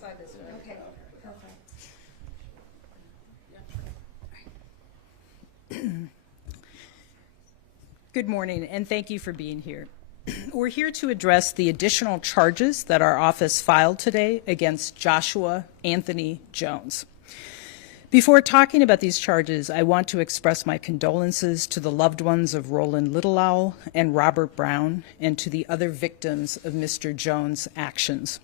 outside this way. Okay, perfect. Good morning, and thank you for being here. We're here to address the additional charges that our office filed today against Joshua Anthony Jones. Before talking about these charges, I want to express my condolences to the loved ones of Roland Little and Robert Brown, and to the other victims of Mr. Jones' actions.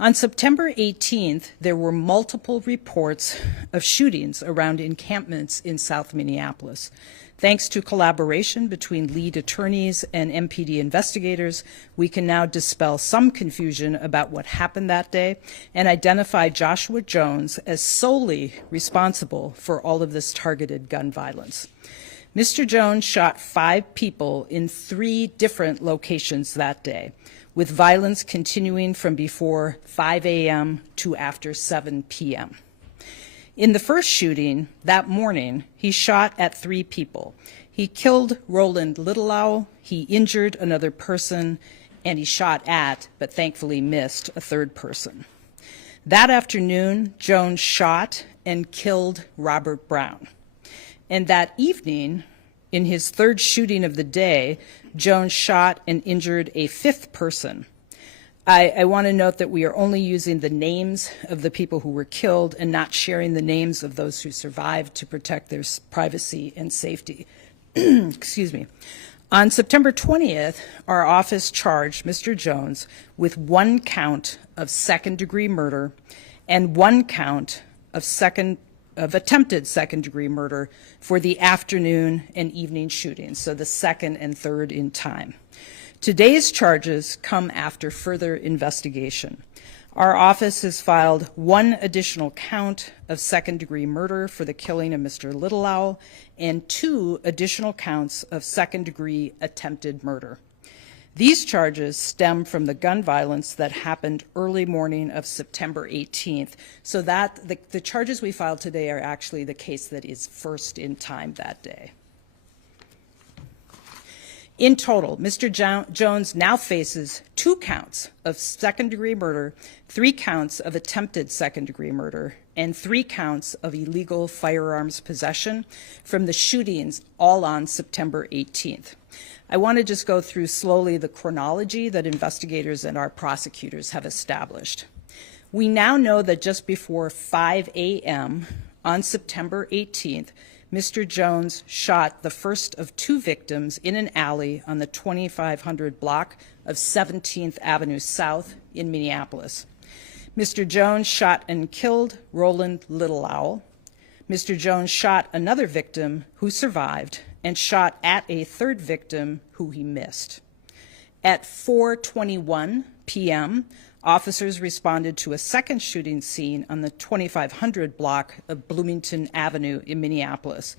On September 18th, there were multiple reports of shootings around encampments in South Minneapolis. Thanks to collaboration between lead attorneys and MPD investigators, we can now dispel some confusion about what happened that day and identify Joshua Jones as solely responsible for all of this targeted gun violence. Mr. Jones shot 5 people in 3 different locations that day, with violence continuing from before 5 a.m. to after 7 p.m. In the first shooting that morning, he shot at 3 people. He killed Roland Little, he injured another person, and he shot at, but thankfully missed, a 3rd person. That afternoon, Jones shot and killed Robert Brown. And that evening, in his 3rd shooting of the day, Jones shot and injured a 5th person. I want to note that we are only using the names of the people who were killed and not sharing the names of those who survived to protect their privacy and safety. Excuse me. On September 20th, our office charged Mr. Jones with 1 count of 2nd-degree murder and 1 count of attempted second-degree murder for the afternoon and evening shootings, so the 2nd and 3rd in time. Today's charges come after further investigation. Our office has filed 1 additional count of 2nd-degree murder for the killing of Mr. Little and 2 additional counts of 2nd-degree attempted murder. These charges stem from the gun violence that happened early morning of September 18th, so that the charges we filed today are actually the case that is first in time that day. In total, Mr. Jones now faces 2 counts of 2nd-degree murder, 3 counts of attempted 2nd-degree murder, and 3 counts of illegal firearms possession from the shootings all on September 18th. I want to just go through slowly the chronology that investigators and our prosecutors have established. We now know that just before 5 a.m. on September 18th, Mr. Jones shot the first of 2 victims in an alley on the 2500 block of 17th Avenue South in Minneapolis. Mr. Jones shot and killed Roland Little. Mr. Jones shot another victim who survived and shot at a 3rd victim who he missed. At 4:21 p.m., officers responded to a 2nd shooting scene on the 2500 block of Bloomington Avenue in Minneapolis.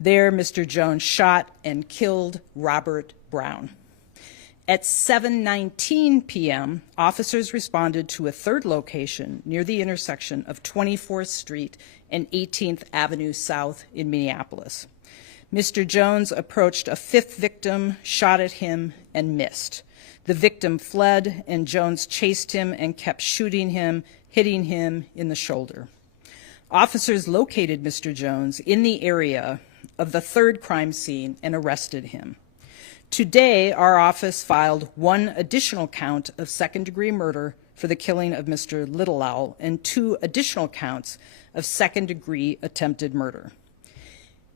There, Mr. Jones shot and killed Robert Brown. At 7:19 p.m., officers responded to a 3rd location near the intersection of 24th Street and 18th Avenue South in Minneapolis. Mr. Jones approached a 5th victim, shot at him, and missed. The victim fled, and Jones chased him and kept shooting him, hitting him in the shoulder. Officers located Mr. Jones in the area of the 3rd crime scene and arrested him. Today, our office filed 1 additional count of 2nd-degree murder for the killing of Mr. Little and 2 additional counts of 2nd-degree attempted murder.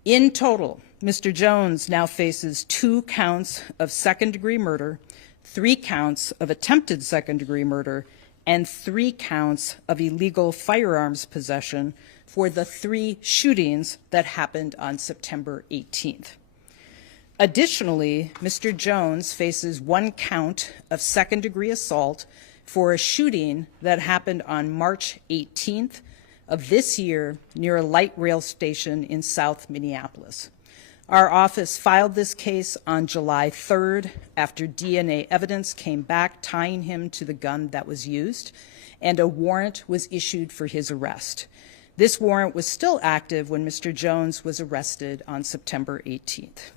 In total, Mr. Jones now faces 2 counts of 2nd-degree murder, 3 counts of attempted 2nd-degree murder, and 3 counts of illegal firearms possession for the 3 shootings that happened on September 18th. Additionally, Mr. Jones faces 1 count of 2nd-degree assault for a shooting that happened on March 18th of this year near a light rail station in South Minneapolis. Our office filed this case on July 3rd after DNA evidence came back tying him to the gun that was used, and a warrant was issued for his arrest. This warrant was still active when Mr. Jones was arrested on September 18th.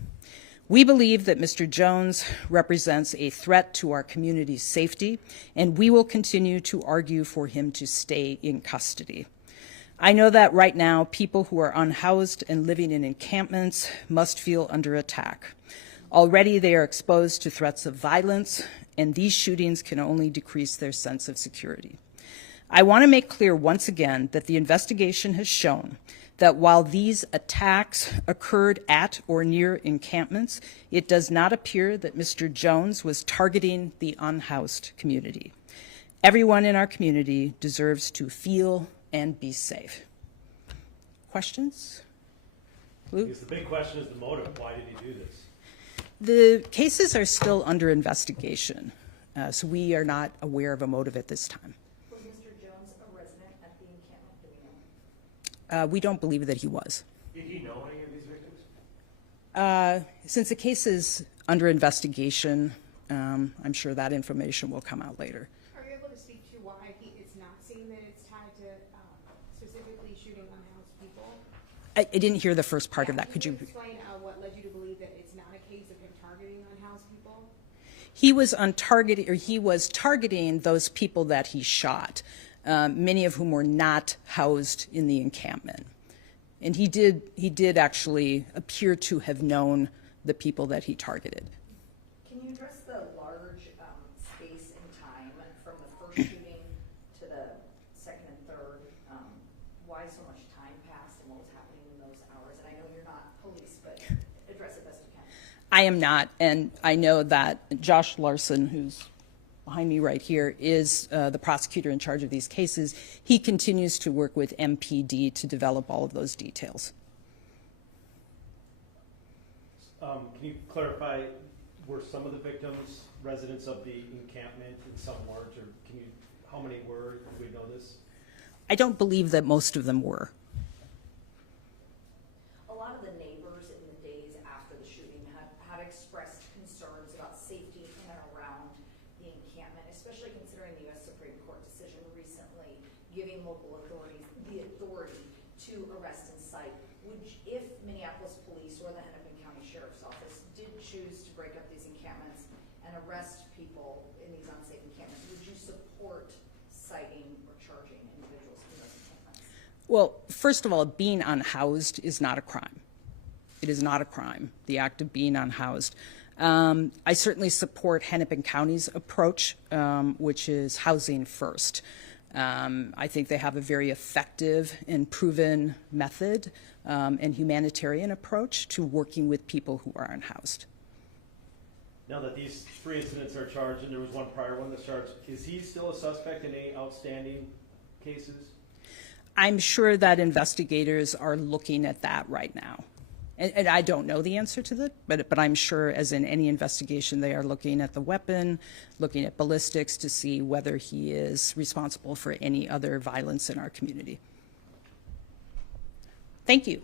We believe that Mr. Jones represents a threat to our community's safety, and we will continue to argue for him to stay in custody. I know that right now, people who are unhoused and living in encampments must feel under attack. Already they are exposed to threats of violence, and these shootings can only decrease their sense of security. I want to make clear once again that the investigation has shown that while these attacks occurred at or near encampments, it does not appear that Mr. Jones was targeting the unhoused community. Everyone in our community deserves to feel and be safe. Questions? Lou? Because the big question is the motive. Why did he do this? The cases are still under investigation, so we are not aware of a motive at this time. Was Mr. Jones a resident at the encampment? Do we know? We don't believe that he was. Did he know any of these victims? Since the case is under investigation, I'm sure that information will come out later. Are you able to speak to why it's not seen that it's tied to specifically shooting unhoused people? I didn't hear the first part of that. Could you explain what led you to believe that it's not a case of him targeting unhoused people? He was targeting those people that he shot, many of whom were not housed in the encampment. And he did actually appear to have known the people that he targeted. Can you address the large space in time from the first shooting to the second and third? Why so much time passed and what was happening in those hours? And I know you're not police, but address it best you can. I am not, and I know that Josh Larson, who's behind me right here, is the prosecutor in charge of these cases. He continues to work with MPD to develop all of those details. Can you clarify, were some of the victims residents of the encampment and some weren't, or how many were? Do we know this? I don't believe that most of them were. A lot of the neighbors in the days after the shooting had expressed concerns about safety in and around the encampment, especially considering the U.S. Supreme Court decision recently giving local authorities the authority to arrest and cite. If Minneapolis Police or the Hennepin County Sheriff's Office did choose to break up these encampments and arrest people in these unsafe encampments, would you support citing or charging individuals in those encampments? Well, first of all, being unhoused is not a crime. It is not a crime, the act of being unhoused. I certainly support Hennepin County's approach, which is housing first. I think they have a very effective and proven method and humanitarian approach to working with people who are unhoused. Now that these 3 incidents are charged, and there was one prior one that's charged, is he still a suspect in any outstanding cases? I'm sure that investigators are looking at that right now. And I don't know the answer to that, but I'm sure, as in any investigation, they are looking at the weapon, looking at ballistics to see whether he is responsible for any other violence in our community. Thank you.